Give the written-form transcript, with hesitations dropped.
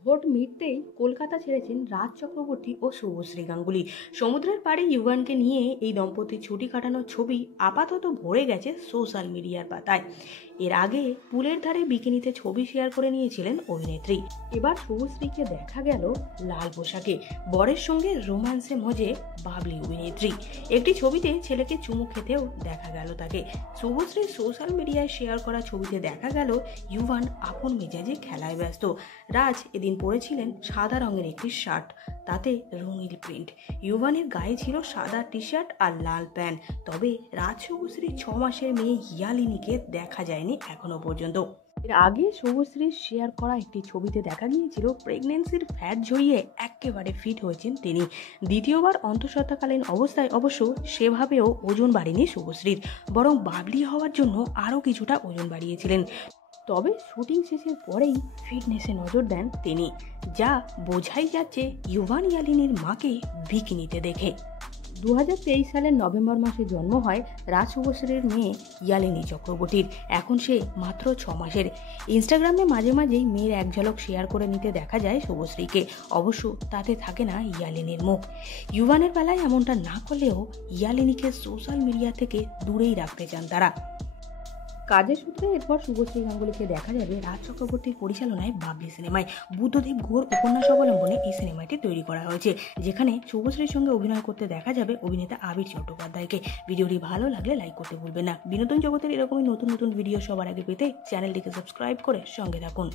Vote মিটতেই Kolkata ছেড়েছেন রাজ চক্রবর্তী ও শুভশ্রী গাঙ্গুলি। সমুদ্রের পাড়ে ইউভানকে নিয়ে এই দম্পতির ছুটি কাটানোর ছবি আপাতত ভরে গেছে সোশ্যাল মিডিয়ার পাতায়। এর আগে পুলের ধারে বিকিনিতে ছবি শেয়ার করে নিয়েছিলেন অভিনেত্রী। এবার শুভশ্রীকে দেখা গেল লাল পোশাকে, বরের সঙ্গে রোম্যান্সে মজে বাবলি অভিনেত্রী। একটি ছবিতে ছেলেকে চুমু খেতেও দেখা গেল তাকে। শুভশ্রী সোশ্যাল মিডিয়ায় শেয়ার করা ছবিতে দেখা গেল ইউভান আপন মেজাজে খেলায় ব্যস্ত। রাজ এদিন পরেছিলেন সাদা রঙের একটি শার্ট, তাতে রঙিন প্রিন্ট। ইউভানের গায়ে ছিল সাদা টি শার্ট আর লাল প্যান্ট। তবে রাজ শুভশ্রীর 6 মাসের মেয়ে ইয়ালিনীকে দেখা যায়নি এখনো পর্যন্ত। এর আগে শুভশ্রীর শেয়ার করা একটি ছবিতে দেখা গিয়েছিল প্রেগনেন্সির ফ্যাট ঝরিয়ে একেবারে ফিট হয়েছেন তিনি। দ্বিতীয়বার অন্তঃসত্ত্বাকালীন অবস্থায় অবশ্য সেভাবেও ওজন বাড়েনি শুভশ্রীর, বরং বাবলি হওয়ার জন্য আরও কিছুটা ওজন বাড়িয়েছিলেন। তবে শুটিং শেষের পরেই ফিটনেসে নজর দেন তিনি, যা বোঝাই যাচ্ছে ইউভান ইয়ালিনীর মাকে বিকিনিতে দেখে। 2023 সালের নভেম্বর মাসে জন্ম হয় রাজ শুভশ্রীর মেয়ে ইয়ালিনী চক্রবর্তীর। এখন সে মাত্র 6 মাসের। ইনস্টাগ্রামে মাঝে মাঝেই মেয়ের এক ঝলক শেয়ার করে নিতে দেখা যায় শুভশ্রীকে। অবশ্য তাতে থাকে না ইয়ালিনীর মুখ। ইউভানের বেলায় এমনটা না করলেও ইয়ালিনীকে সোশ্যাল মিডিয়া থেকে দূরেই রাখতে চান তারা। কাজের সূত্রে এরপর শুভশ্রী গাঙ্গুলিকে দেখা যাবে রাজ চক্রবর্তীর পরিচালনায় বাবলি সিনেমায়। বুদ্ধদেব ঘোর উপন্যাস অবলম্বনে এই সিনেমাটি তৈরি করা হয়েছে, যেখানে শুভশ্রীর সঙ্গে অভিনয় করতে দেখা যাবে অভিনেতা আবির চট্টোপাধ্যায়কে। ভিডিওটি ভালো লাগলে লাইক করতে ভুলবেন না। বিনোদন জগতের এরকমই নতুন নতুন ভিডিও সবার আগে পেতে চ্যানেলটিকে সাবস্ক্রাইব করে সঙ্গে থাকুন।